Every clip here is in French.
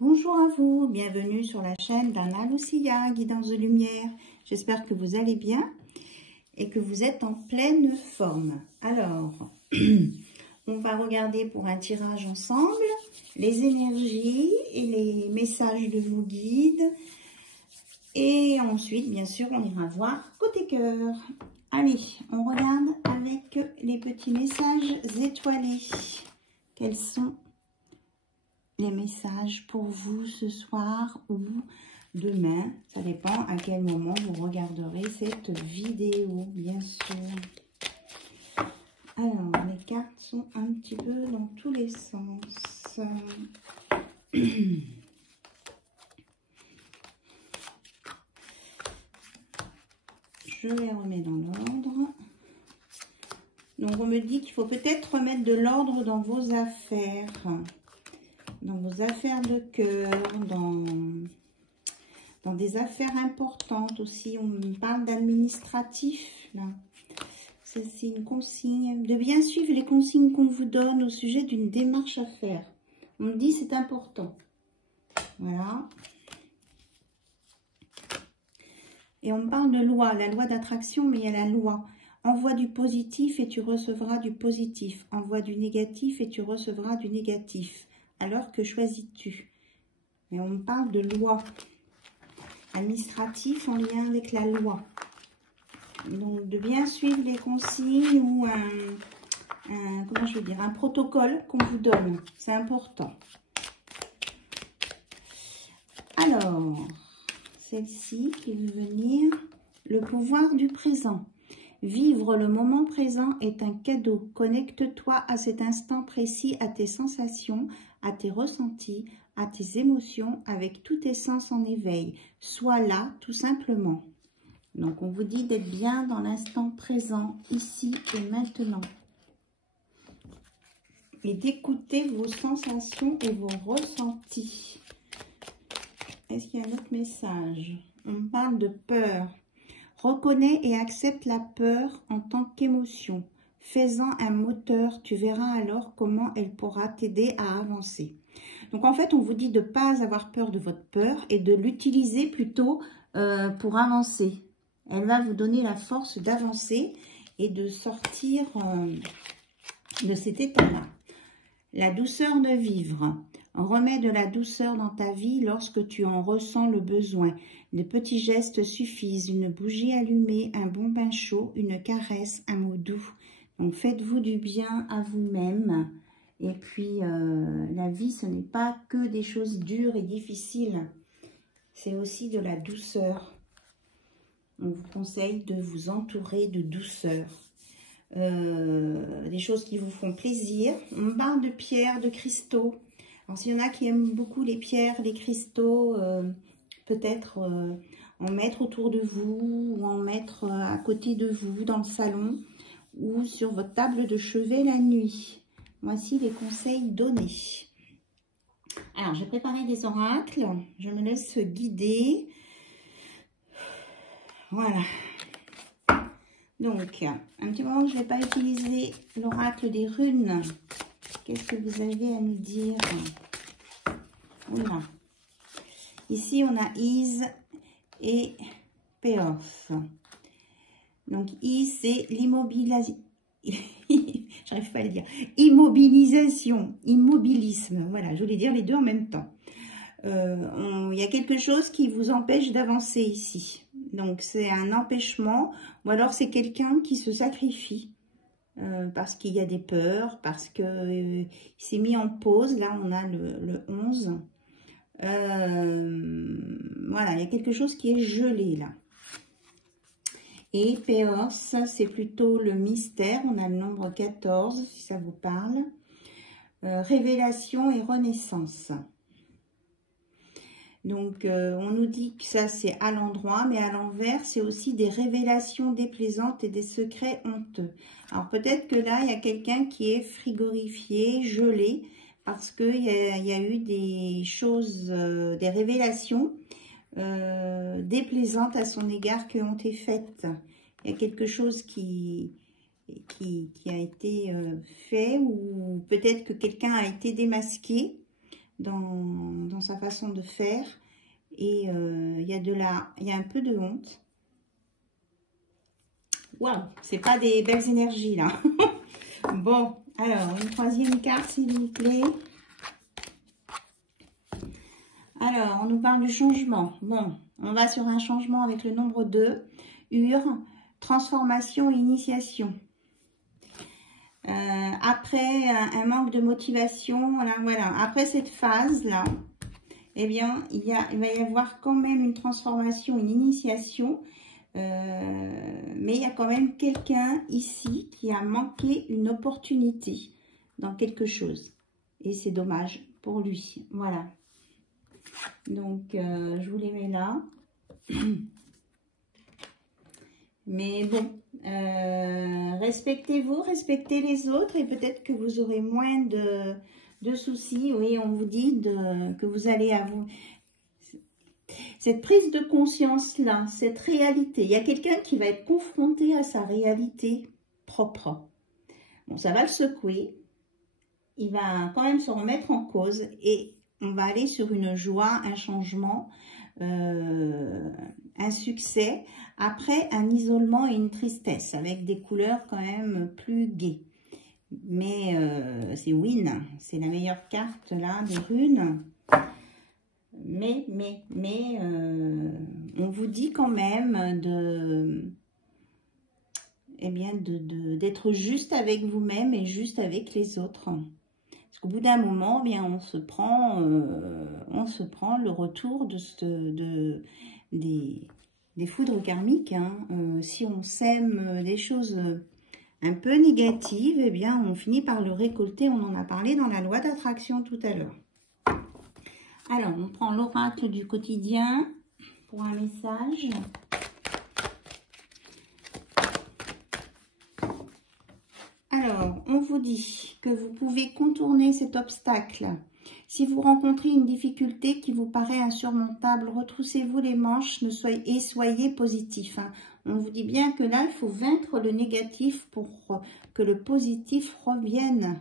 Bonjour à vous, bienvenue sur la chaîne d'Anna Lucia, Guidance de Lumière. J'espère que vous allez bien et que vous êtes en pleine forme. Alors, on va regarder pour un tirage ensemble les énergies et les messages de vos guides. Et ensuite, bien sûr, on ira voir côté cœur. Allez, on regarde avec les petits messages étoilés. Quels sont les messages pour vous ce soir ou demain? Ça dépend à quel moment vous regarderez cette vidéo, bien sûr. Alors, les cartes sont un petit peu dans tous les sens. Je les remets dans l'ordre. Donc, on me dit qu'il faut peut-être remettre de l'ordre dans vos affaires. Dans vos affaires de cœur, dans des affaires importantes aussi. On me parle d'administratif, là. C'est une consigne. De bien suivre les consignes qu'on vous donne au sujet d'une démarche à faire. On me dit c'est important. Voilà. Et on me parle de loi, la loi d'attraction, mais il y a la loi. Envoie du positif et tu recevras du positif. Envoie du négatif et tu recevras du négatif. Alors que choisis-tu? Mais on me parle de loi. Administratif en lien avec la loi. Donc de bien suivre les consignes ou comment je veux dire, un protocole qu'on vous donne. C'est important. Alors, celle-ci qui veut venir, le pouvoir du présent. Vivre le moment présent est un cadeau. Connecte-toi à cet instant précis, à tes sensations, à tes ressentis, à tes émotions, avec tous tes sens en éveil. Sois là, tout simplement. Donc, on vous dit d'être bien dans l'instant présent, ici et maintenant. Et d'écouter vos sensations et vos ressentis. Est-ce qu'il y a un autre message? On parle de peur. Reconnais et accepte la peur en tant qu'émotion. Fais-en un moteur, tu verras alors comment elle pourra t'aider à avancer. Donc en fait, on vous dit de ne pas avoir peur de votre peur et de l'utiliser plutôt pour avancer. Elle va vous donner la force d'avancer et de sortir de cet état-là. La douceur de vivre. Remets de la douceur dans ta vie lorsque tu en ressens le besoin. De petits gestes suffisent, une bougie allumée, un bon bain chaud, une caresse, un mot doux. Donc faites-vous du bien à vous-même. Et puis la vie, ce n'est pas que des choses dures et difficiles. C'est aussi de la douceur. On vous conseille de vous entourer de douceur. Des choses qui vous font plaisir. On parle de pierres, de cristaux. Alors, s'il y en a qui aiment beaucoup les pierres, les cristaux, peut-être en mettre autour de vous ou en mettre à côté de vous dans le salon ou sur votre table de chevet la nuit. Voici les conseils donnés. Alors, j'ai préparé des oracles. Je me laisse guider. Voilà. Donc, un petit moment que je n'ai pas utilisé l'oracle des runes. Qu'est-ce que vous avez à nous dire? Voilà. Ici, on a Is et Payoff. Donc, Is, c'est l'immobilisation. J'arrive pas à le dire. Immobilisation, immobilisme. Voilà, je voulais dire les deux en même temps. Il y a quelque chose qui vous empêche d'avancer ici. Donc, c'est un empêchement ou alors c'est quelqu'un qui se sacrifie. Parce qu'il y a des peurs, parce qu'il s'est mis en pause. Là, on a le 11. Voilà, il y a quelque chose qui est gelé, là. Et Péos, c'est plutôt le mystère. On a le nombre 14, si ça vous parle. Révélation et renaissance. Donc, on nous dit que ça, c'est à l'endroit, mais à l'envers, c'est aussi des révélations déplaisantes et des secrets honteux. Alors, peut-être que là, il y a quelqu'un qui est frigorifié, gelé, parce qu'il y a eu des choses, des révélations déplaisantes à son égard qui ont été faites. Il y a quelque chose qui a été fait, ou peut-être que quelqu'un a été démasqué. dans sa façon de faire. Et il y a un peu de honte. Waouh, c'est pas des belles énergies là. Bon, alors, une troisième carte, s'il vous plaît. Alors, on nous parle du changement. Bon, on va sur un changement avec le nombre 2. Transformation et initiation. Après un manque de motivation, voilà. Après cette phase-là, eh bien, il va y avoir quand même une transformation, une initiation. Mais il y a quand même quelqu'un ici qui a manqué une opportunité dans quelque chose. Et c'est dommage pour lui. Voilà. Donc, je vous les mets là. Mais bon, respectez-vous, respectez les autres et peut-être que vous aurez moins de soucis. Oui, on vous dit que vous allez avoir cette prise de conscience-là, cette réalité. Il y a quelqu'un qui va être confronté à sa réalité propre. Bon, ça va le secouer. Il va quand même se remettre en cause et on va aller sur une joie, un changement, un succès, après un isolement et une tristesse, avec des couleurs quand même plus gaies. Mais c'est win, c'est la meilleure carte là, des runes. Mais on vous dit quand même d'être juste avec vous-même et juste avec les autres. Parce qu'au bout d'un moment, bien, on se prend le retour des foudres karmiques. Hein. Si on sème des choses un peu négatives, eh bien, on finit par le récolter. On en a parlé dans la loi d'attraction tout à l'heure. Alors, on prend l'oracle du quotidien pour un message. Alors, on vous dit que vous pouvez contourner cet obstacle. Si vous rencontrez une difficulté qui vous paraît insurmontable, retroussez-vous les manches et soyez positif. Hein. On vous dit bien que là, il faut vaincre le négatif pour que le positif revienne.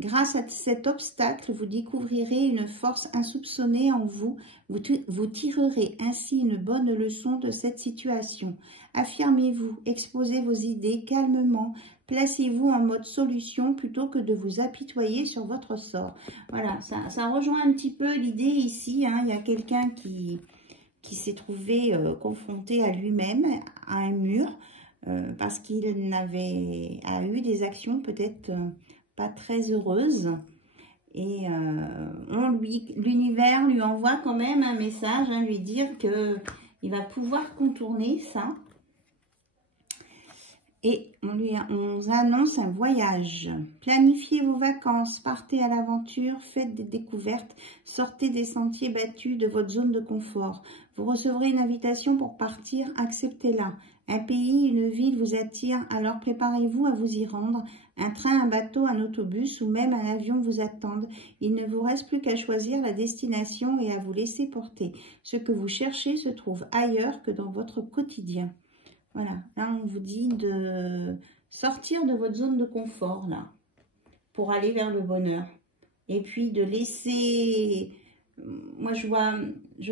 Grâce à cet obstacle, vous découvrirez une force insoupçonnée en vous. Vous tirerez ainsi une bonne leçon de cette situation. Affirmez-vous, exposez vos idées calmement. Placez-vous en mode solution plutôt que de vous apitoyer sur votre sort. Voilà, ça rejoint un petit peu l'idée ici. Hein. Il y a quelqu'un qui s'est trouvé confronté à lui-même, à un mur, parce qu'il a eu des actions peut-être pas très heureuses. Et l'univers lui envoie quand même un message, hein, lui dire qu'il va pouvoir contourner ça. Et on annonce un voyage. Planifiez vos vacances, partez à l'aventure, faites des découvertes, sortez des sentiers battus de votre zone de confort. Vous recevrez une invitation pour partir, acceptez-la. Un pays, une ville vous attire, alors préparez-vous à vous y rendre. Un train, un bateau, un autobus ou même un avion vous attendent. Il ne vous reste plus qu'à choisir la destination et à vous laisser porter. Ce que vous cherchez se trouve ailleurs que dans votre quotidien. Voilà, là on vous dit de sortir de votre zone de confort là, pour aller vers le bonheur. Et puis de laisser, moi je vois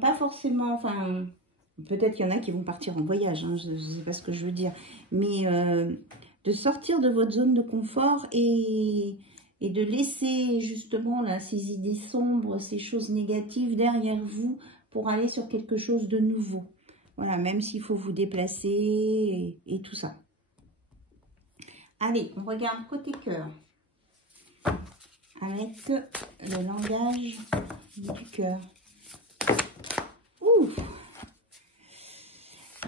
pas forcément, enfin peut-être qu'il y en a qui vont partir en voyage, hein, je ne sais pas ce que je veux dire, mais de sortir de votre zone de confort et de laisser justement là ces idées sombres, ces choses négatives derrière vous pour aller sur quelque chose de nouveau. Voilà, même s'il faut vous déplacer et tout ça. Allez, on regarde côté cœur. Avec le langage du cœur. Ouh!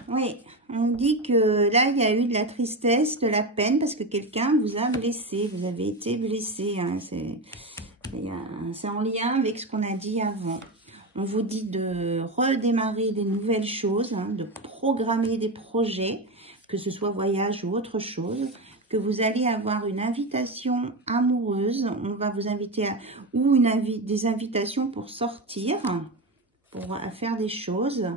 Oui, on dit que là, il y a eu de la tristesse, de la peine, parce que quelqu'un vous a blessé. Vous avez été blessé. Hein, c'est en lien avec ce qu'on a dit avant. On vous dit de redémarrer des nouvelles choses, hein, de programmer des projets, que ce soit voyage ou autre chose, que vous allez avoir une invitation amoureuse, on va vous inviter ou des invitations pour sortir, pour faire des choses,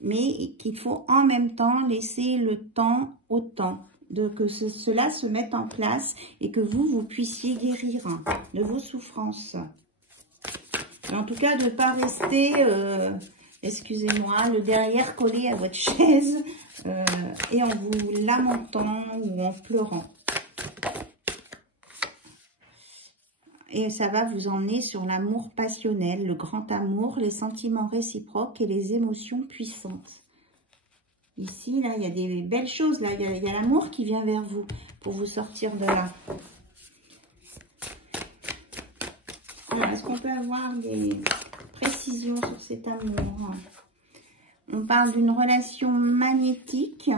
mais qu'il faut en même temps laisser le temps au temps, que cela se mette en place et que vous puissiez guérir de vos souffrances. Mais en tout cas, de ne pas rester, excusez-moi, le derrière collé à votre chaise et en vous lamentant ou en pleurant. Et ça va vous emmener sur l'amour passionnel, le grand amour, les sentiments réciproques et les émotions puissantes. Ici, là, il y a des belles choses. Là, il y a l'amour qui vient vers vous pour vous sortir de là. Est-ce qu'on peut avoir des précisions sur cet amour? On parle d'une relation magnétique,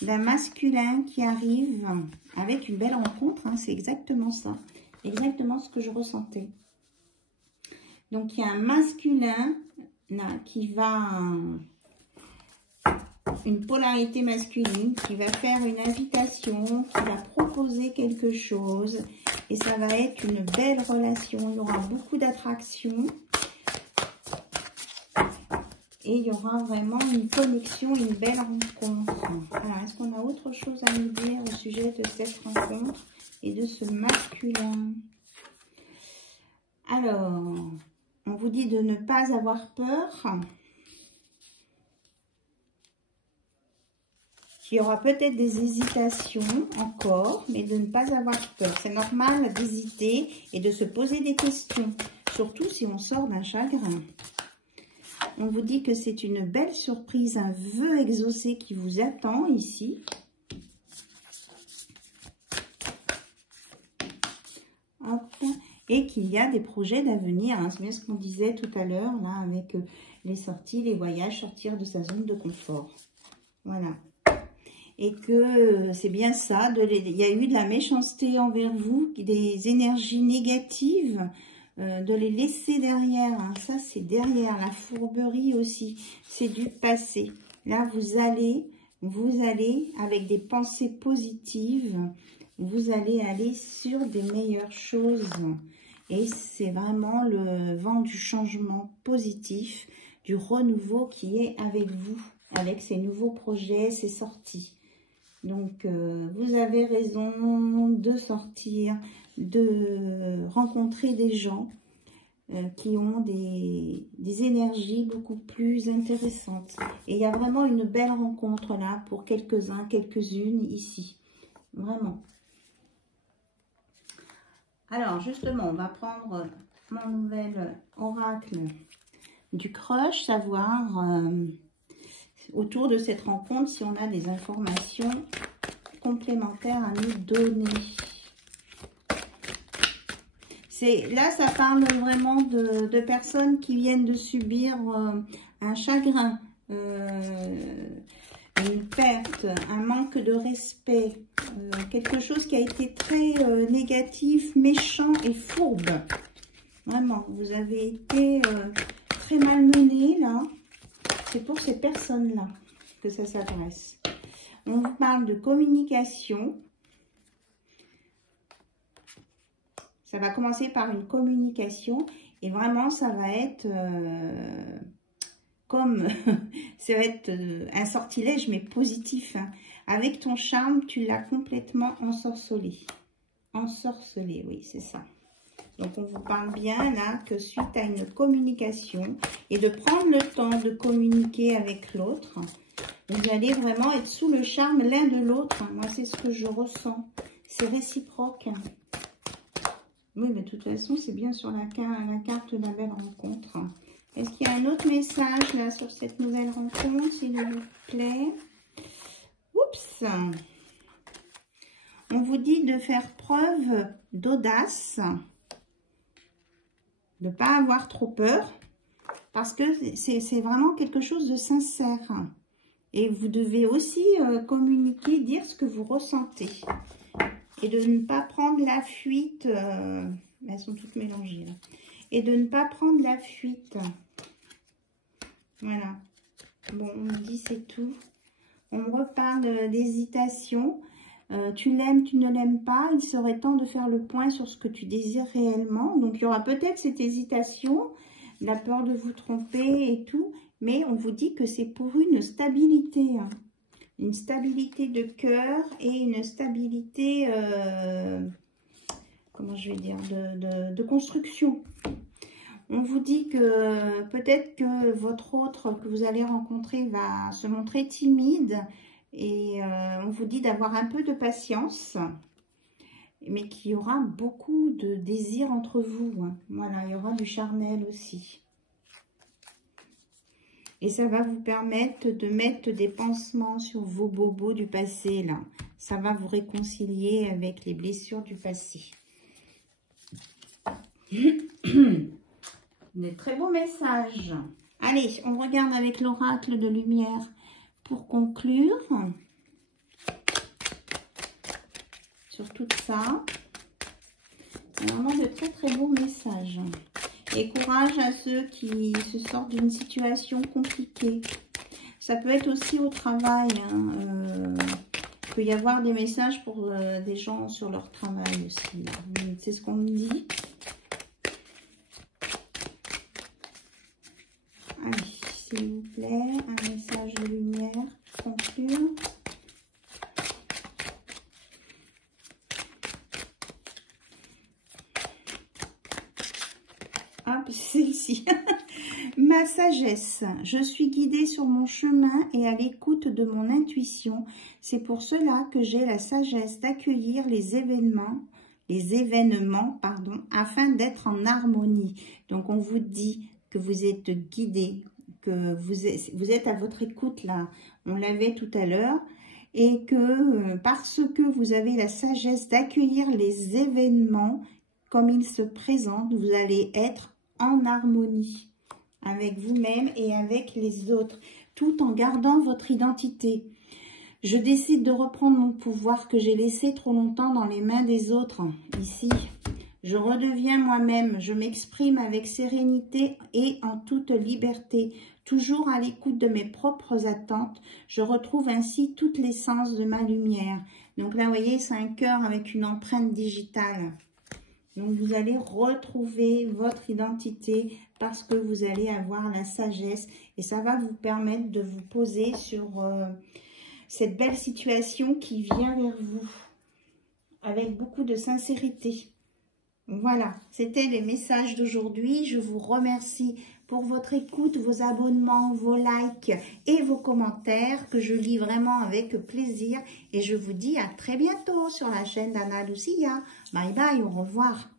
d'un masculin qui arrive avec une belle rencontre. Hein, c'est exactement ça. Exactement ce que je ressentais. Donc, il y a un masculin là, qui va... une polarité masculine qui va faire une invitation, qui va proposer quelque chose. Et ça va être une belle relation. Il y aura beaucoup d'attraction. Et il y aura vraiment une connexion, une belle rencontre. Alors, est-ce qu'on a autre chose à nous dire au sujet de cette rencontre et de ce masculin? Alors, on vous dit de ne pas avoir peur. Il y aura peut-être des hésitations encore, mais de ne pas avoir peur. C'est normal d'hésiter et de se poser des questions, surtout si on sort d'un chagrin. On vous dit que c'est une belle surprise, un vœu exaucé qui vous attend ici. Hop. Et qu'il y a des projets d'avenir. Hein. C'est bien ce qu'on disait tout à l'heure, là, avec les sorties, les voyages, sortir de sa zone de confort. Voilà. Et que c'est bien ça, il y a eu de la méchanceté envers vous, des énergies négatives, de les laisser derrière. Hein. Ça, c'est derrière. La fourberie aussi, c'est du passé. Là, vous allez, avec des pensées positives, vous allez aller sur des meilleures choses. Et c'est vraiment le vent du changement positif, du renouveau qui est avec vous, avec ces nouveaux projets, ces sorties. Donc, vous avez raison de sortir, de rencontrer des gens qui ont des énergies beaucoup plus intéressantes. Et il y a vraiment une belle rencontre là pour quelques-uns, quelques-unes ici. Vraiment. Alors, justement, on va prendre mon nouvel oracle du crush, savoir... autour de cette rencontre, si on a des informations complémentaires à nous donner. Là, ça parle vraiment de personnes qui viennent de subir un chagrin, une perte, un manque de respect, quelque chose qui a été très négatif, méchant et fourbe. Vraiment, vous avez été très malmené là. C'est pour ces personnes-là que ça s'adresse. On vous parle de communication. Ça va commencer par une communication et vraiment, ça va être comme... ça va être un sortilège, mais positif. Hein. Avec ton charme, tu l'as complètement ensorcelé. Ensorcelé, oui, c'est ça. Donc, on vous parle bien là que suite à une communication et de prendre le temps de communiquer avec l'autre, vous allez vraiment être sous le charme l'un de l'autre. Moi, c'est ce que je ressens. C'est réciproque. Oui, mais de toute façon, c'est bien sur la carte de la belle rencontre. Est-ce qu'il y a un autre message là sur cette nouvelle rencontre, s'il vous plaît? Oups! On vous dit de faire preuve d'audace. De ne pas avoir trop peur, parce que c'est vraiment quelque chose de sincère. Et vous devez aussi communiquer, dire ce que vous ressentez. Et de ne pas prendre la fuite, elles sont toutes mélangées là. Et de ne pas prendre la fuite. Voilà. Bon, on me dit c'est tout. On me reparle d'hésitation. Tu l'aimes, tu ne l'aimes pas, il serait temps de faire le point sur ce que tu désires réellement. Donc, il y aura peut-être cette hésitation, la peur de vous tromper et tout, mais on vous dit que c'est pour une stabilité. Hein. Une stabilité de cœur et une stabilité, comment je vais dire, de construction. On vous dit que peut-être que votre autre que vous allez rencontrer va se montrer timide. Et on vous dit d'avoir un peu de patience. Mais qu'il y aura beaucoup de désir entre vous. Hein. Voilà, il y aura du charnel aussi. Et ça va vous permettre de mettre des pansements sur vos bobos du passé, là. Ça va vous réconcilier avec les blessures du passé. Des très beaux messages. Allez, on regarde avec l'oracle de lumière pour conclure. Sur tout ça. C'est vraiment de très très beaux messages. Et courage à ceux qui se sortent d'une situation compliquée. Ça peut être aussi au travail. Hein, il peut y avoir des messages pour des gens sur leur travail aussi. C'est ce qu'on me dit. Allez, s'il vous plaît, un message de lumière pour conclure. C'est ici. Ma sagesse. Je suis guidée sur mon chemin et à l'écoute de mon intuition. C'est pour cela que j'ai la sagesse d'accueillir les événements, afin d'être en harmonie. Donc, on vous dit que vous êtes guidé, que vous êtes à votre écoute là. On l'avait tout à l'heure. Et que parce que vous avez la sagesse d'accueillir les événements comme ils se présentent, vous allez être en harmonie avec vous-même et avec les autres, tout en gardant votre identité. Je décide de reprendre mon pouvoir que j'ai laissé trop longtemps dans les mains des autres. Ici, je redeviens moi-même, je m'exprime avec sérénité et en toute liberté, toujours à l'écoute de mes propres attentes. Je retrouve ainsi toute l'essence de ma lumière. Donc là, vous voyez, c'est un cœur avec une empreinte digitale. Donc, vous allez retrouver votre identité parce que vous allez avoir la sagesse. Et ça va vous permettre de vous poser sur cette belle situation qui vient vers vous. Avec beaucoup de sincérité. Voilà, c'était les messages d'aujourd'hui. Je vous remercie pour votre écoute, vos abonnements, vos likes et vos commentaires que je lis vraiment avec plaisir. Et je vous dis à très bientôt sur la chaîne d'Anna Lucia. Bye bye, au revoir.